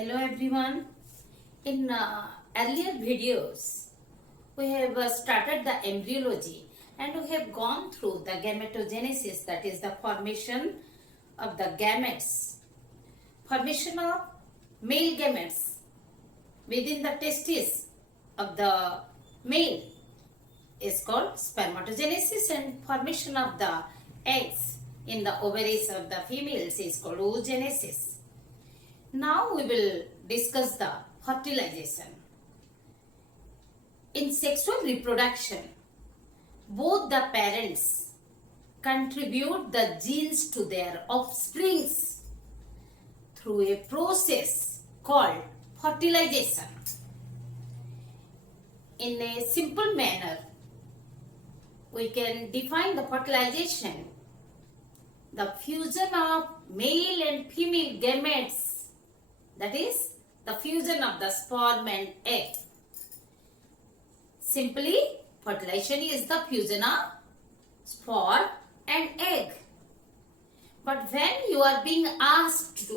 Hello everyone. In earlier videos, we have started the embryology and we have gone through the gametogenesis, that is the formation of the gametes, formation of male gametes within the testes of the male is called spermatogenesis, and formation of the eggs in the ovaries of the females is called oogenesis. Now we will discuss the fertilization. In sexual reproduction, both the parents contribute the genes to their offsprings through a process called fertilization. In a simple manner, we can define the fertilization, the fusion of male and female gametes, that is the fusion of the sperm and egg. Simply, fertilization is the fusion of sperm and egg. But when you are being asked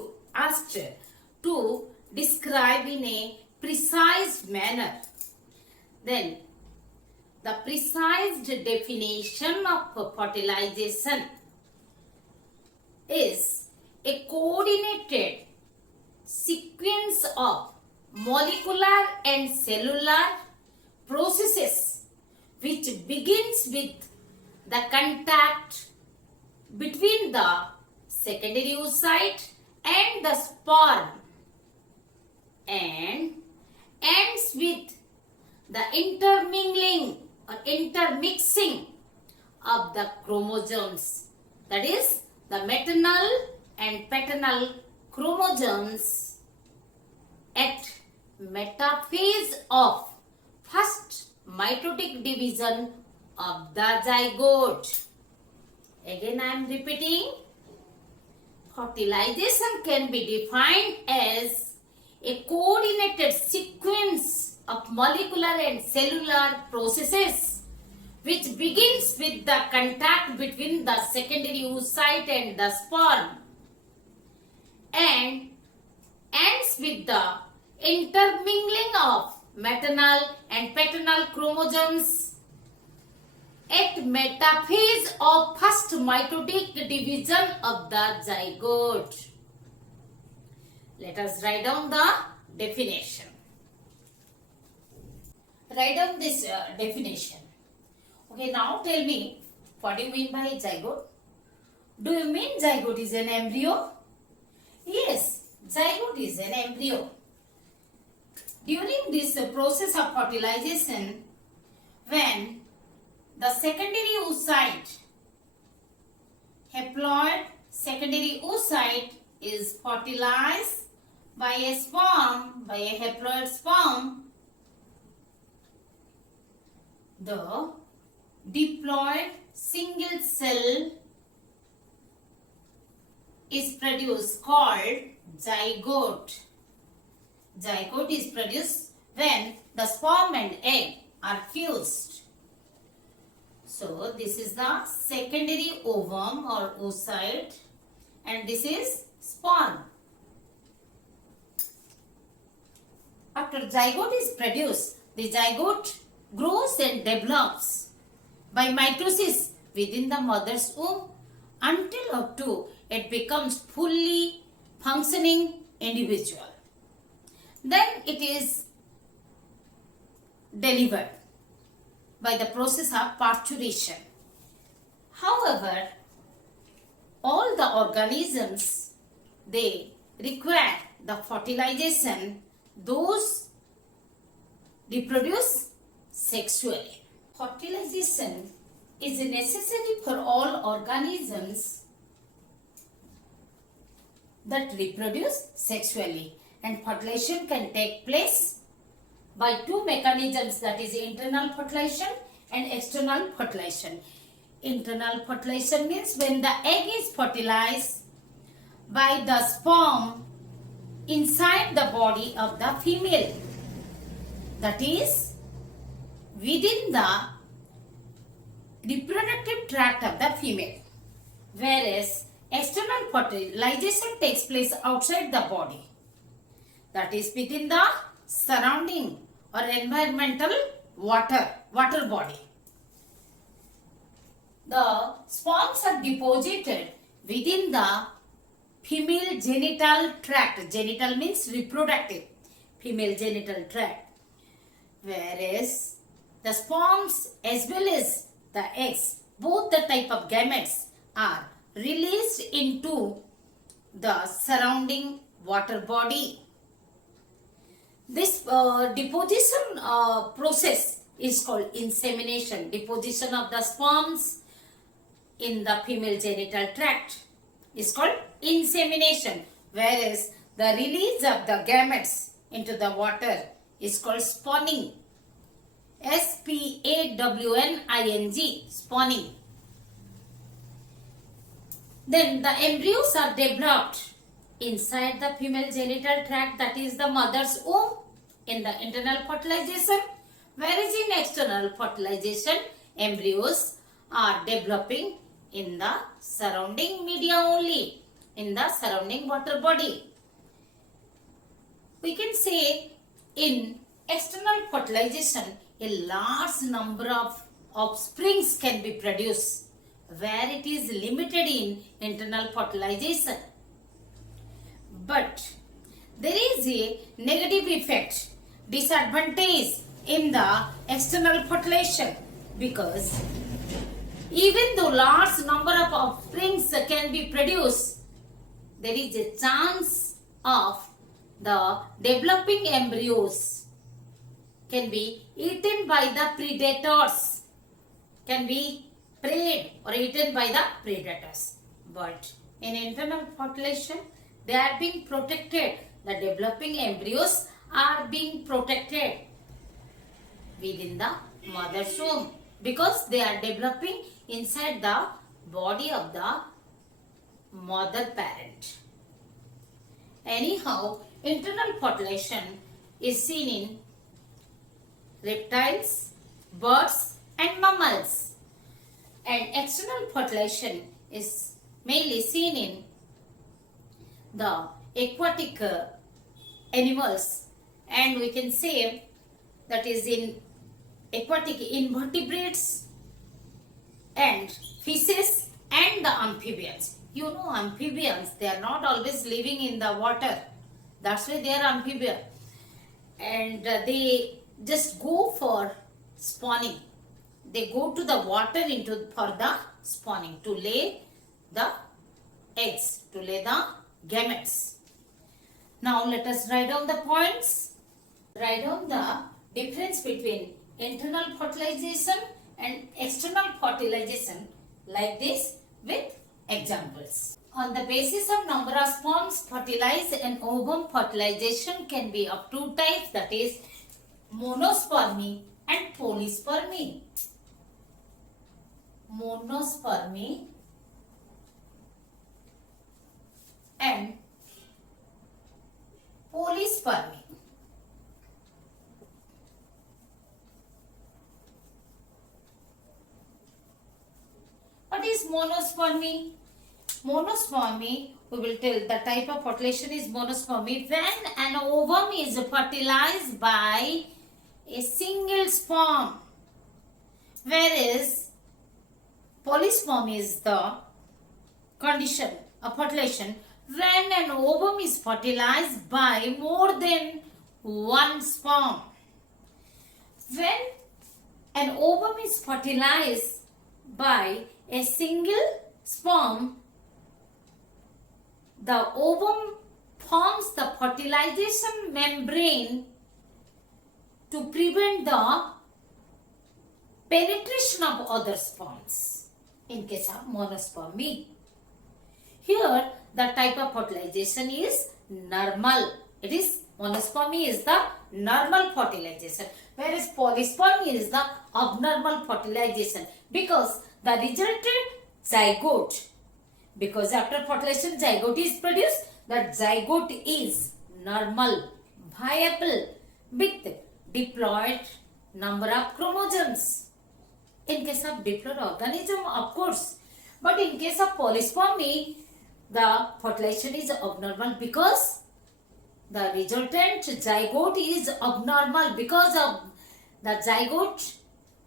to describe in a precise manner, then the precise definition of fertilization is a coordinated sequence of molecular and cellular processes which begins with the contact between the secondary oocyte and the sperm and ends with the intermingling or intermixing of the chromosomes, that is the maternal and paternal chromosomes at metaphase of first mitotic division of the zygote. Again I am repeating, fertilization can be defined as a coordinated sequence of molecular and cellular processes which begins with the contact between the secondary oocyte and the sperm and ends with the intermingling of maternal and paternal chromosomes at metaphase of first mitotic division of the zygote. Let us write down the definition. Write down this definition. Okay, now tell me, what do you mean by zygote? Do you mean zygote is an embryo? Yes, zygote is an embryo. During this process of fertilization, when the secondary oocyte, haploid secondary oocyte is fertilized by a sperm, by a haploid sperm, the diploid single cell is produced called zygote. Zygote is produced when the sperm and egg are fused. So this is the secondary ovum or oocyte and this is sperm. After zygote is produced, the zygote grows and develops by mitosis within the mother's womb until up to it becomes fully functioning individual. Then it is delivered by the process of parturition. However, all the organisms, they require the fertilization, those reproduce sexually. Fertilization is necessary for all organisms that reproduce sexually, and fertilization can take place by two mechanisms, that is internal fertilization and external fertilization. Internal fertilization means when the egg is fertilized by the sperm inside the body of the female, that is within the reproductive tract of the female, whereas external fertilization takes place outside the body. that is within the surrounding or environmental water body. The sperms are deposited within the female genital tract. Genital means reproductive. Female genital tract. Whereas the sperms as well as the eggs, both the type of gametes are released into the surrounding water body. This deposition process is called insemination. Deposition of the sperms in the female genital tract is called insemination, whereas the release of the gametes into the water is called spawning. spawning, spawning. Then the embryos are developed inside the female genital tract, that is the mother's womb, in the internal fertilization, whereas in external fertilization, embryos are developing in the surrounding media only, in the surrounding water body. We can say in external fertilization, a large number of offsprings can be produced, where it is limited in internal fertilization. But there is a negative effect, disadvantage in the external fertilization, because even though large number of offsprings can be produced, there is a chance of the developing embryos can be eaten by the predators, can be preyed or eaten by the predators. But in internal fertilization, they are being protected. The developing embryos are being protected within the mother's womb, because they are developing inside the body of the mother parent. Anyhow, internal fertilization is seen in reptiles, birds and mammals, and external fertilization is mainly seen in the aquatic animals, and we can say that is in aquatic invertebrates and fishes and the amphibians. You know, amphibians, they are not always living in the water. That's why they are amphibian. And they just go for spawning. They go to the water for the spawning, to lay the eggs, to lay the gametes. Now let us write down the points. Write down the difference between internal fertilization and external fertilization like this with examples. On the basis of number of sperms fertilized, and ovum fertilization can be of two types, that is monospermy and polyspermy. Monospermy and polyspermy. What is monospermy? Monospermy, we will tell the type of fertilization is monospermy when an ovum is fertilized by a single sperm, whereas polyspermy is the condition of fertilization when an ovum is fertilized by more than one sperm. When an ovum is fertilized by a single sperm, the ovum forms the fertilization membrane to prevent the penetration of other sperms in case of monospermy. Here the type of fertilization is normal. It is monospermy is the normal fertilization, whereas polyspermy is the abnormal fertilization, because the resulted zygote, because after fertilization zygote is produced, that zygote is normal, viable, with diploid number of chromosomes. In case of diploid organism, of course, but in case of polyspermy, the fertilization is abnormal because the resultant zygote is abnormal because of the zygote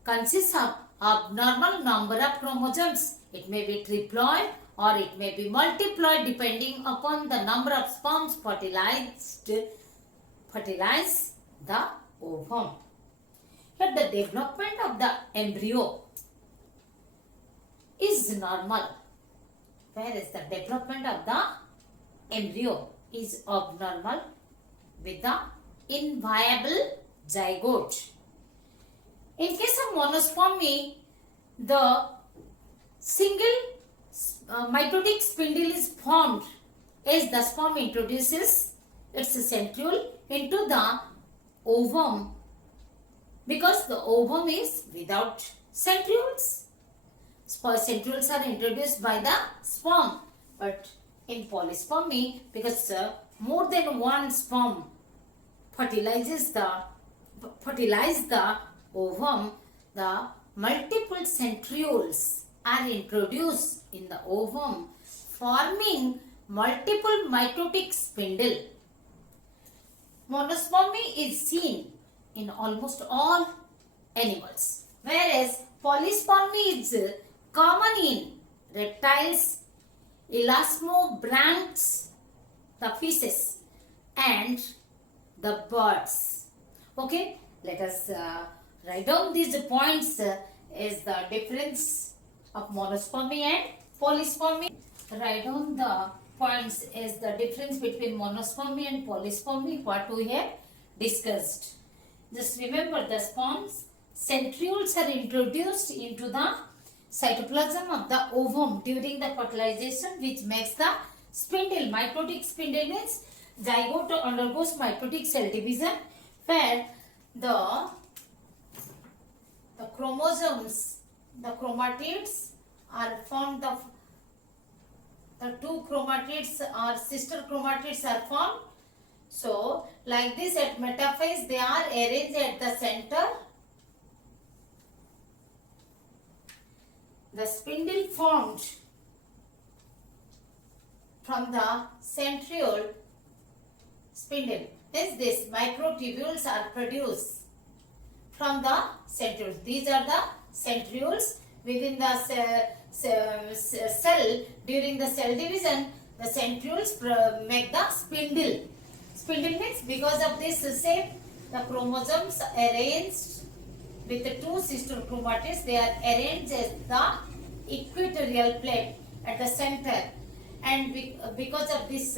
consists of abnormal number of chromosomes. It may be triploid or it may be multiploid depending upon the number of sperms fertilize the ovum. Here the development of the embryo is normal, whereas the development of the embryo is abnormal with the inviable zygote. In case of monospermy, the single mitotic spindle is formed as the sperm introduces its centriole into the ovum, because the ovum is without centrioles. Centrioles are introduced by the sperm, but in polyspermy, because more than one sperm fertilize the ovum, the multiple centrioles are introduced in the ovum, forming multiple mitotic spindle. Monospermy is seen in almost all animals, whereas polyspermy is common in reptiles, elasmobranchs, the fishes, and the birds. Okay, let us write down these points as the difference of monospermy and polyspermy. Write down the points as the difference between monospermy and polyspermy, what we have discussed. Just remember, the sperm's centrioles are introduced into the cytoplasm of the ovum during the fertilization, which makes the spindle. Mitotic spindle means zygote undergoes mitotic cell division, where the chromosomes, the chromatids are formed, the two chromatids or sister chromatids are formed. So, like this at metaphase, they are arranged at the center. The spindle formed from the centriole spindle. This microtubules are produced from the centrioles. These are the centrioles within the cell. During the cell division, the centrioles make the spindle. Spindle means because of this shape, the chromosomes arranged with the two sister chromatids, they are arranged as the equatorial plate at the center, and because of this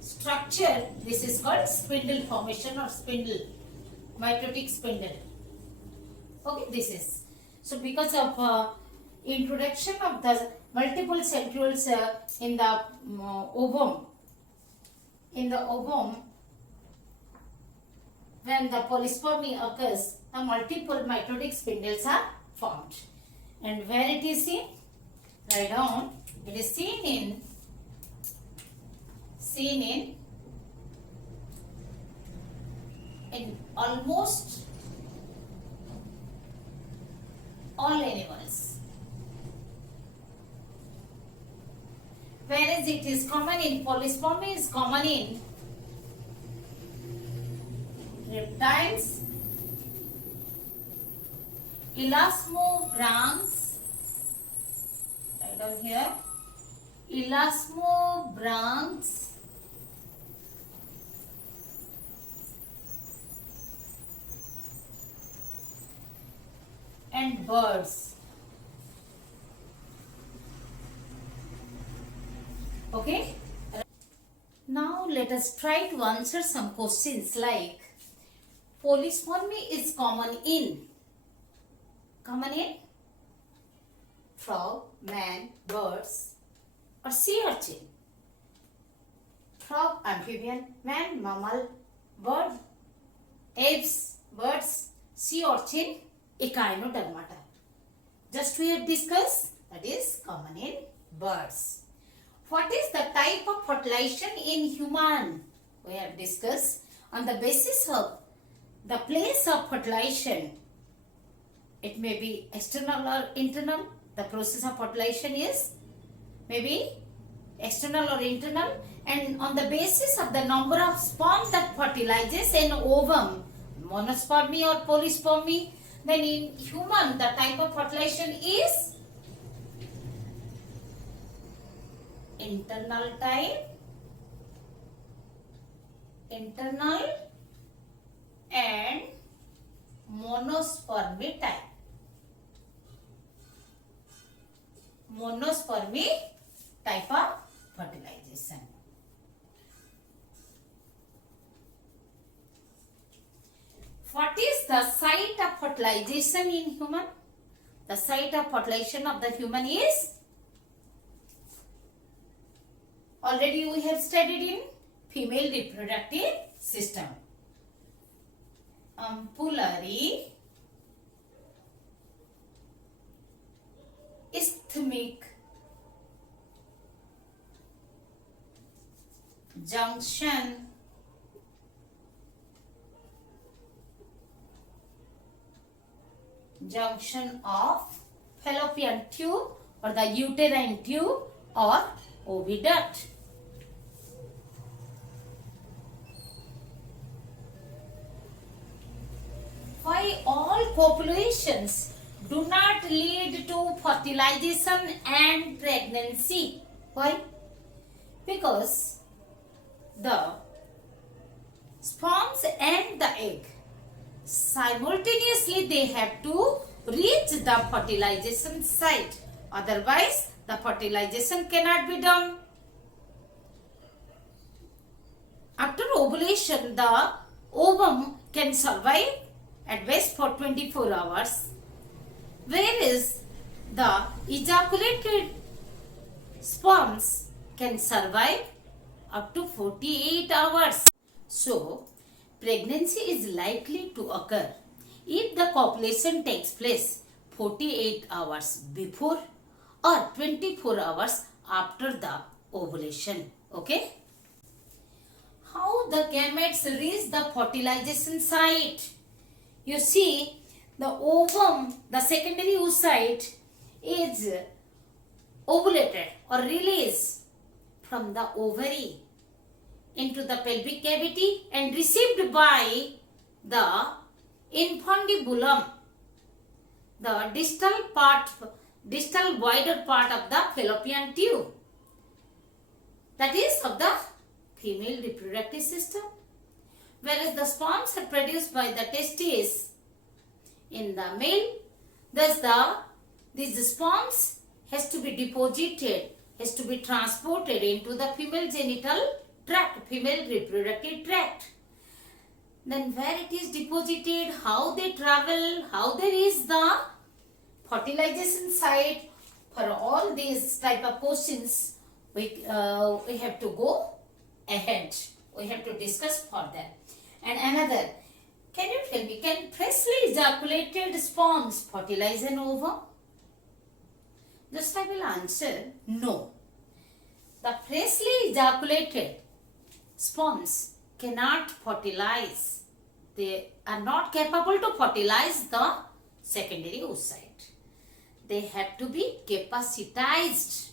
structure, this is called spindle formation or spindle, mitotic spindle. Okay, this is. So because of introduction of the multiple centrioles in the ovum, when the polyspermy occurs, the multiple mitotic spindles are formed. And where it is seen? Write down. It is seen in almost all animals. Whereas it is common in polyspermy, is common in reptiles, elasmobranchs, write down here, elasmobranchs, and birds. Okay? Now let us try to answer some questions like, polyspermy is common in frog, man, birds, or sea urchin. Frog, amphibian, man, mammal, bird, apes, birds, sea urchin, echinodermata. Just we have discussed, that is common in birds. What is the type of fertilization in human? We have discussed on the basis of the place of fertilization. It may be external or internal. The process of fertilization is maybe external or internal. And on the basis of the number of sperm that fertilizes an ovum, monospermy or polyspermy, then in human the type of fertilization is internal type, internal and monospermy type. Monospermy type of fertilization. What is the site of fertilization in human? The site of fertilization of the human is, already we have studied in female reproductive system. Ampullary, isthmic junction of fallopian tube or the uterine tube or oviduct. Why all copulations do not lead to fertilization and pregnancy? Why? Because the sperms and the egg simultaneously they have to reach the fertilization site. Otherwise, the fertilization cannot be done. After ovulation, the ovum can survive at best for 24 hours, whereas the ejaculated sperms can survive up to 48 hours. So, pregnancy is likely to occur if the copulation takes place 48 hours before or 24 hours after the ovulation. Okay? How the gametes reach the fertilization site? You see, the ovum, the secondary oocyte is ovulated or released from the ovary into the pelvic cavity and received by the infundibulum, the distal wider part of the fallopian tube, that is of the female reproductive system, whereas the sperms are produced by the testes in the male. Thus these sperms has to be deposited, has to be transported into the female genital tract, female reproductive tract. Then where it is deposited, how they travel, how there is the fertilization site, for all these type of questions we have to go ahead. We have to discuss further. And another, can you tell me, can freshly ejaculated sperms fertilize an ovum? Just I will answer no. The freshly ejaculated sperms cannot fertilize. They are not capable to fertilize the secondary oocyte. They have to be capacitized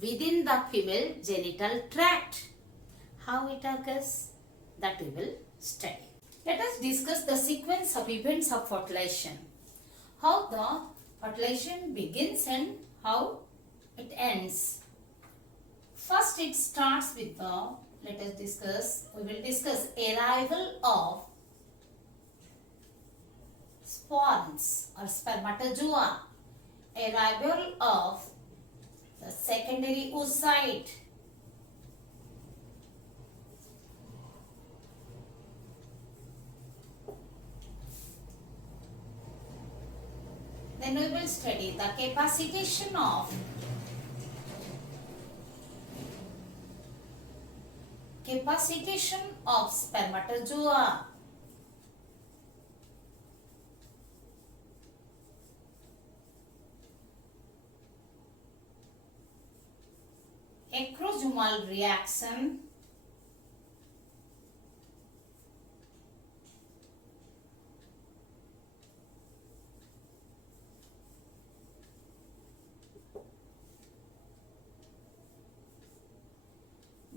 within the female genital tract. How it occurs? That we will study. Let us discuss the sequence of events of fertilization. How the fertilization begins and how it ends. First it starts with the, we will discuss arrival of sperms or spermatozoa, arrival of the secondary oocyte, then we will study the capacitation of spermatozoa, acrosomal reaction,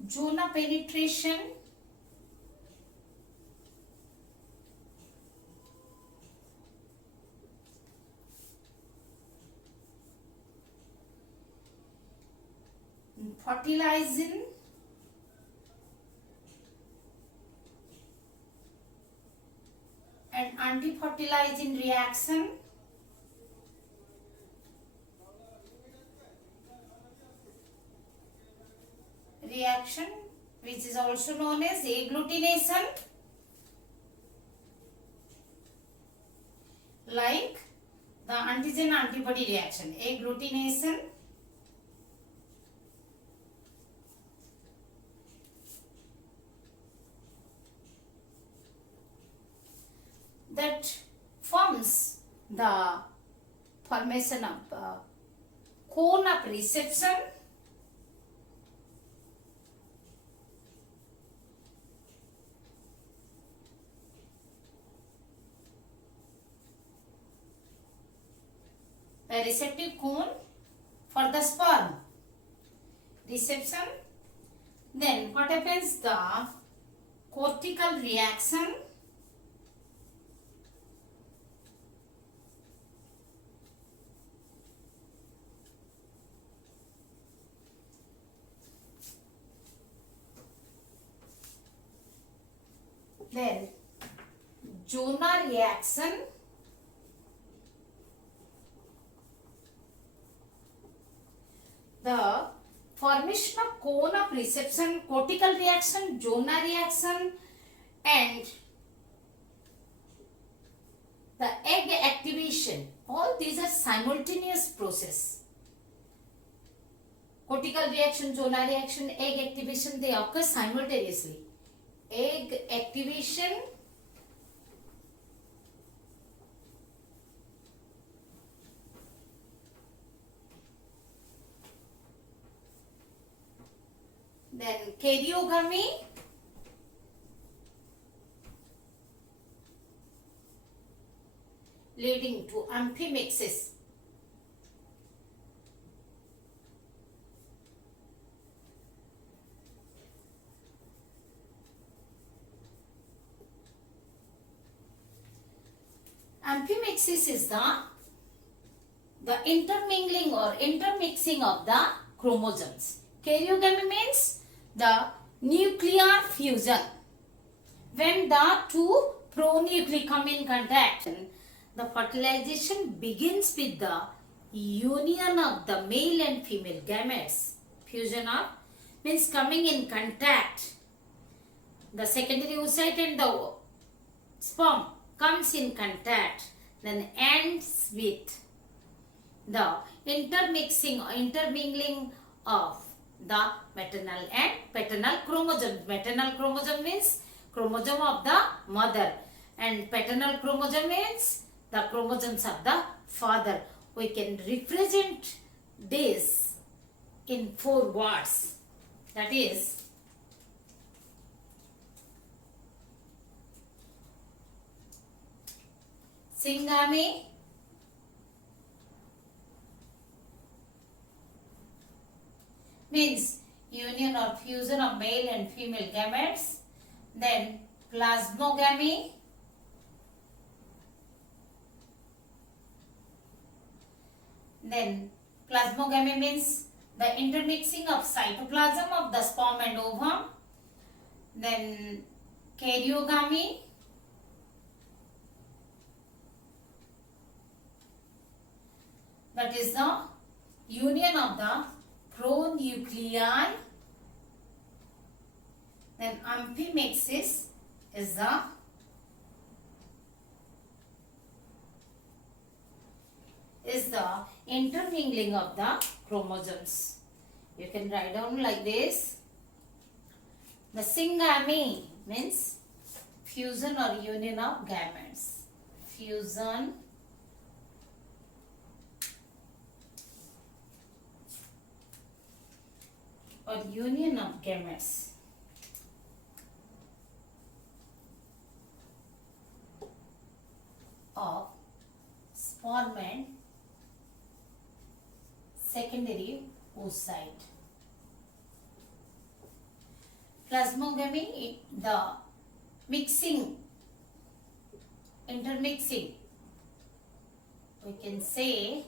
zona penetration, fertilizing, and anti-fertilizing reaction, which is also known as agglutination, like the antigen antibody reaction, agglutination, that forms the formation of cone of reception, a receptive cone for the sperm reception. Then what happens? The cortical reaction, then zona reaction, the formation of cone of reception, cortical reaction, zona reaction, and the egg activation. All these are simultaneous process. Cortical reaction, zona reaction, egg activation, they occur simultaneously. Egg activation, then karyogamy, leading to amphimixis. Amphimixis is the intermingling or intermixing of the chromosomes. Karyogamy means the nuclear fusion. When the two pronuclei come in contact, the fertilization begins with the union of the male and female gametes. Fusion of means coming in contact. The secondary oocyte and the sperm comes in contact, then ends with the intermixing or intermingling of the maternal and paternal chromosomes. Maternal chromosome means chromosome of the mother, and paternal chromosome means the chromosomes of the father. We can represent this in 4 words. That is, syngamy, means union or fusion of male and female gametes. Then plasmogamy, then plasmogamy means the intermixing of cytoplasm of the sperm and ovum. Then karyogamy, that is the union of the pronuclei. Then amphimixis is the intermingling of the chromosomes. You can write down like this. The syngamy means fusion or union of gametes. Fusion or union of gametes. Of sperm and secondary oocyte. Plasmogamy, the mixing, intermixing, we can say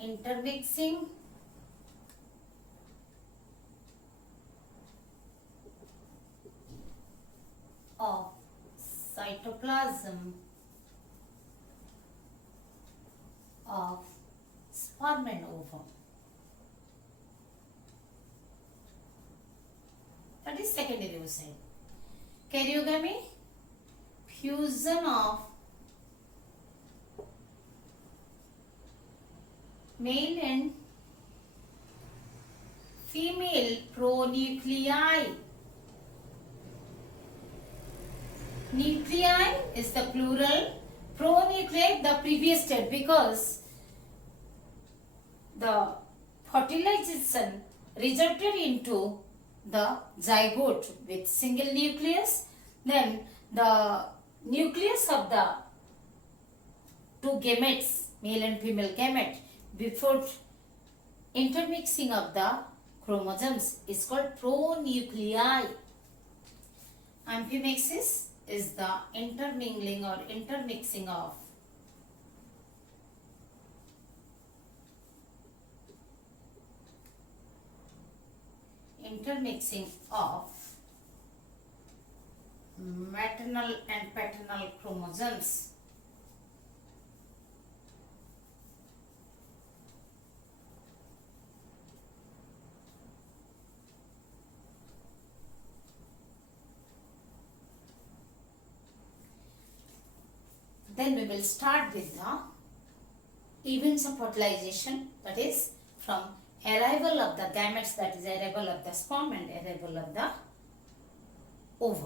intermixing of cytoplasm of sperm and ovum. That is secondary oocyte. Karyogamy, fusion of male and female pronuclei. Nuclei is the plural, pronuclei the previous step, because the fertilization resulted into the zygote with single nucleus. Then the nucleus of the two gametes, male and female gamete, before intermixing of the chromosomes is called pronuclei. Amphimexis is the intermingling or intermixing of maternal and paternal chromosomes. Then we will start with the events of fertilization, that is from arrival of the gametes, that is arrival of the sperm and arrival of the ovum.